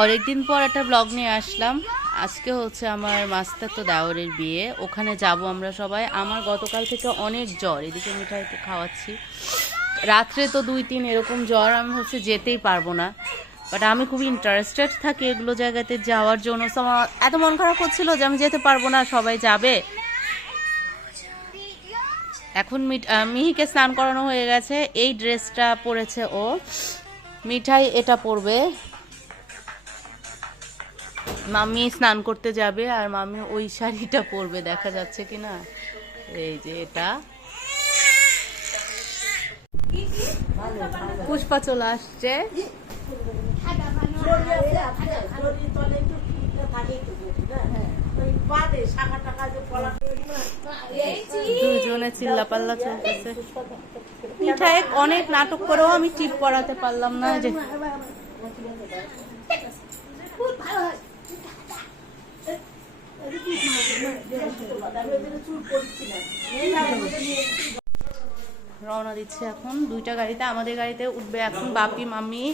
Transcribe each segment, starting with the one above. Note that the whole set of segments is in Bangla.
অনেকদিন পর একটা ব্লগ নিয়ে আসলাম। আজকে হচ্ছে আমার মাস্টার তো দেওরের বিয়ে। ওখানে যাব আমরা সবাই। আমার গতকাল থেকে অনেক জ্বর, এদিকে মিঠাই মিঠাইকে খাওয়াচ্ছি। রাত্রে তো দুই তিন এরকম জ্বর, আমি হচ্ছে যেতেই পারব না। বাট আমি খুবই ইন্টারেস্টেড থাকি এগুলো জায়গাতে যাওয়ার জন্য। এত মন খারাপ হচ্ছিল যে আমি যেতে পারব না, সবাই যাবে। এখন মিহিকে স্নান করানো হয়ে গেছে। এই ড্রেসটা পরেছে ও। মিঠাই এটা পরবে। মাম্মি স্নান করতে যাবে আর মাম্মি ওই শাড়িটা পরবে, দেখা যাচ্ছে কি না এই যে এটা। পুষ্পা চলে আসছে। দুজনে অনেক নাটক করেও আমি টিপ পড়াতে পারলাম না যে রওনা দিচ্ছে এখন। দুইটা গাড়িতে আমাদের গাড়িতে উঠবে এখন বাপি মাম্মি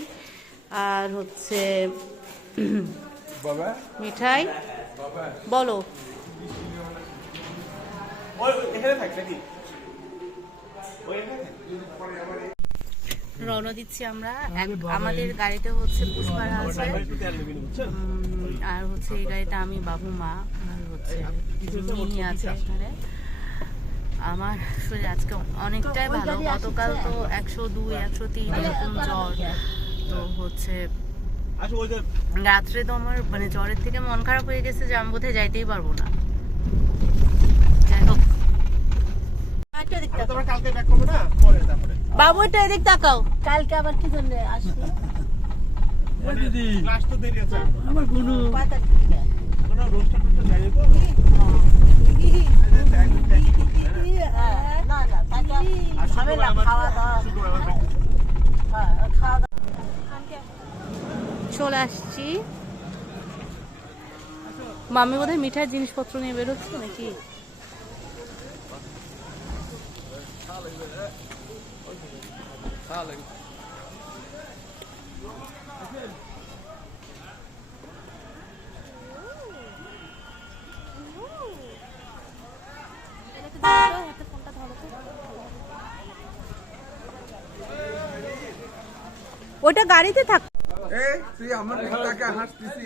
আর হচ্ছে মিঠাই। বলো। ওই এখানে থাক নাকি ওই এখানে থাক রওনা দিচ্ছি আমরা। আমাদের গাড়িতে হচ্ছে পুষ্পারা আছে। আর হচ্ছে এই গাড়িতে আমি বাবু মা আর হচ্ছে মিহি আছে এখানে। আমার শরীর আজকে অনেকটাই ভালো। গতকাল তো একশো দুই একশো তিন এরকম জ্বর। তো হচ্ছে যে রাত্রে তো আমার মানে জ্বরের থেকে মন খারাপ হয়ে গেছে যে আমি বোধহয় যাইতেই পারব না। যাই হোক তোমরা কালকে ব্যাক করবে না পরে তারপরে বাবু এটা এদিক তাকাও। কালকে আবার কি জন্য আসবি দিদি। ক্লাস তো দেরি আছে। আমার কোনো কোনো রোস্টার টোস্টার যাই তো? না না তাকে আর না খাওয়া দাওয়া। শুক্রবার আমার practice আছে। হ্যাঁ, খাওয়া দাওয়া। চলে আসছি। মামি বোধহয় মিঠাই জিনিসপত্র নিয়ে বেরোচ্ছে নাকি? ওটা গাড়িতে থাক তুই আমার তাকে হাসতেছি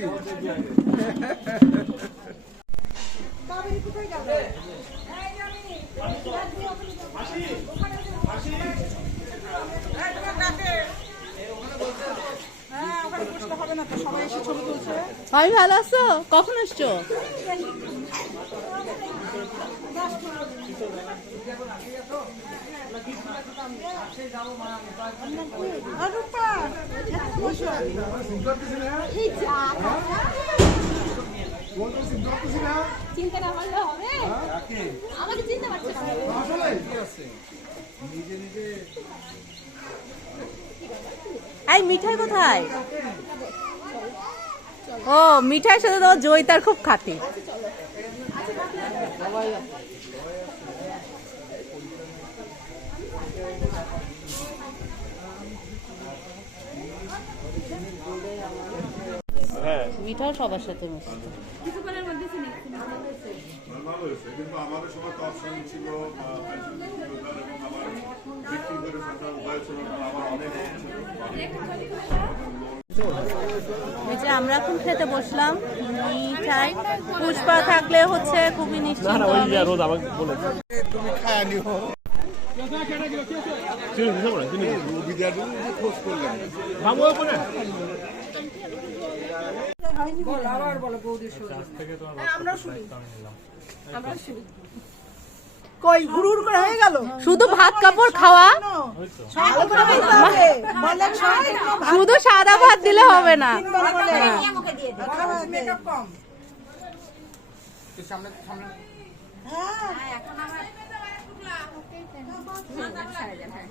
ভাই ভালো আছো? কখন আসছো চিন্তা না করলে হবে। আমাকে চিনতে পারছে না। এই মিঠাই কোথায়? ও মিঠাই সাথে তো জয়িতার খুব খাতি। হ্যাঁ মিঠাই সবার সাথে মিশতো কিন্তু আমাদের সময় তো অপশন ছিল আমরা এখন খেতে বসলাম। মিঠাই পুষ্পা থাকলে হচ্ছে খুবই নিশ্চিন্ত আমি। রোজ আমাকে বলে। তুমি খায়া নিও চিনি দিতে পারে চিনি। কই ঘুরুর করে হয়ে গেল? শুধু ভাত কাপড় খাওয়া। শুধু সাদা ভাত দিলে হবে না। মেকআপ কম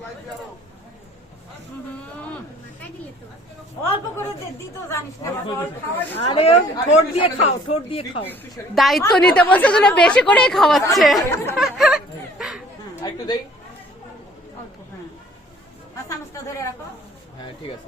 অল্প দায়িত্ব নিতে বলছে জন্য বেশি করেই খাওয়াচ্ছে। রাখো। হ্যাঁ ঠিক আছে।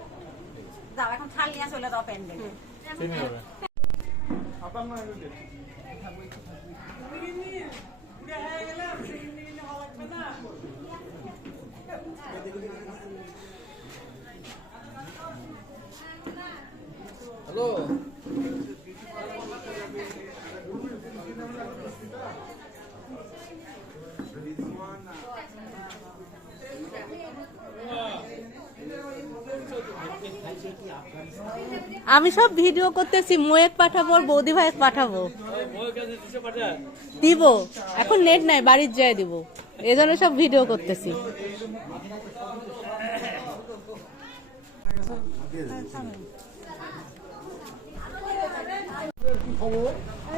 প্যান্ডেল আমি সব ভিডিও করতেছি মোয়েক পাঠাবো আর বৌদি ভাইয়ের পাঠাবো। দিব। এখন নেট নাই বাড়ির যায় দিব। এই জন্য সব ভিডিও করতেছি।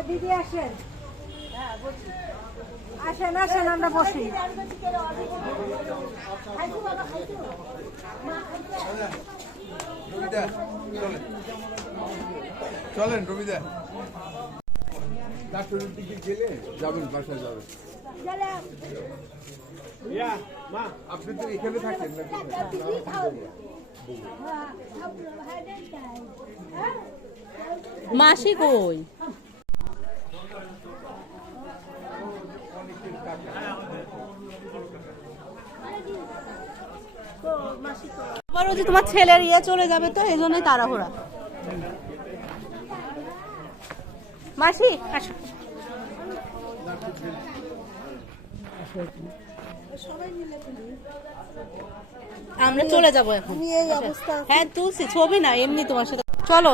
দিদি আসেন। আসেন আসেন আমরা বসি। চলেন রবিদা ডাক্তারের দিকে গেলে যাবেন বাসায় যাবেন। আপনি তো এখানে থাকেন না। কোথায়? মাসি কই আবার ওই যে তোমার ছেলের ইয়ে চলে যাবে তো এই জন্যই তাড়াহুড়া। মাসি আসো। আমরা চলে যাব এখন। হ্যাঁ তুলছি ছবি না এমনি তোমার সাথে। চলো।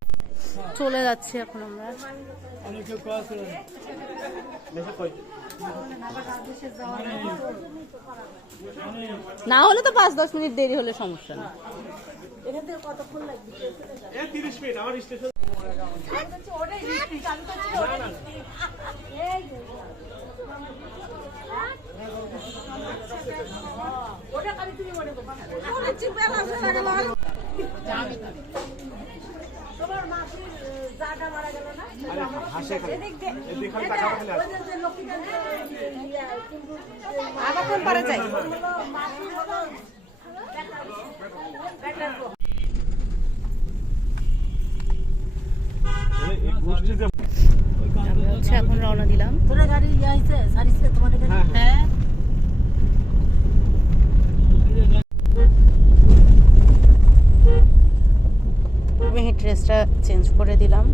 চলে যাচ্ছি এখন আমরা। না হলে তো পাঁচ দশ মিনিট দেরি হলে সমস্যা না আমার স্টেশন তোমার মাসির জায়গা মারা গেল না পারে যাই হচ্ছে এখন রওনা দিলাম। তোরা গাড়ি হয়েছে সারিছে তোমাদের গাড়ি? হ্যাঁ আমি ড্রেসটা চেঞ্জ করে দিলাম।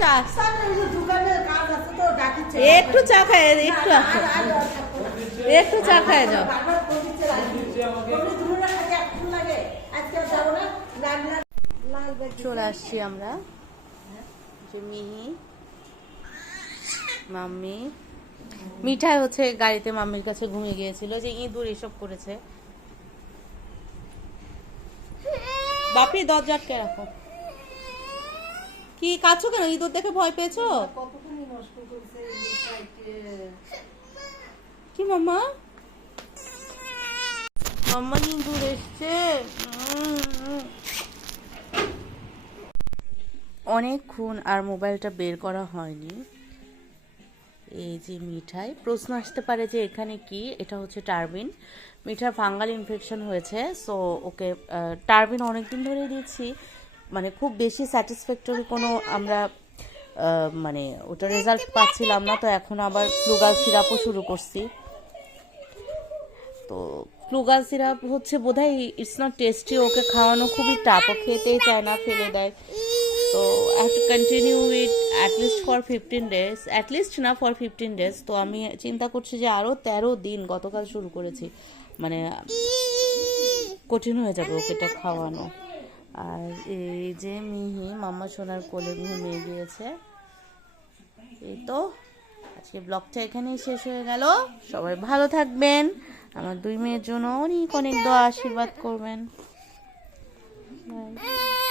চা। একটু চা খায় একটু একটু চা খায় যাও চলে আসছি আমরা। যে মিহি মাম্মি। মিঠাই হচ্ছে গাড়িতে মাম্মির কাছে ঘুমিয়ে গিয়েছিল যে ইঁদুর এসব করেছে। বাপি দরজা আটকে রাখো। কি কাছো কেন? ইঁদুর দেখে ভয় পেয়েছ? কি মাম্মা? মাম্মা ইঁদুর এসছে। অনেকক্ষণ আর মোবাইলটা বের করা হয়নি। এই যে মিঠাই প্রশ্ন আসতে পারে যে এখানে কি? এটা হচ্ছে টার্বিন। মিঠার ফাঙ্গাল ইনফেকশন হয়েছে সো ওকে টার্বিন অনেকদিন ধরে দিচ্ছি। মানে খুব বেশি স্যাটিসফ্যাক্টরি কোনো আমরা মানে ওটা রেজাল্ট পাচ্ছিলাম না, তো এখন আবার ফ্লুগাল সিরাপও শুরু করছি। তো ফ্লুগাল সিরাপ হচ্ছে বোধহয় ইটস নট টেস্টি ওকে খাওয়ানো খুবই টাপ ও খেতেই চায় না, ফেলে দেয়। তো I to continue with at least for fifteen days at least না ফর ফিফটিন ডেজ তো আমি চিন্তা করছি যে আরও তেরো দিন গতকাল শুরু করেছি মানে কঠিন হয়ে যাবে ওকে এটা খাওয়ানো। আর এই যে মিহি মাম্মা সোনার কোলে ঘুমিয়ে গিয়েছে। এই তো, আজকে ব্লগটা এখানেই শেষ হয়ে গেল। সবাই ভালো থাকবেন। আমার দুই মেয়ের জন্য অনেক অনেক দোয়া আশীর্বাদ করবেন। বাই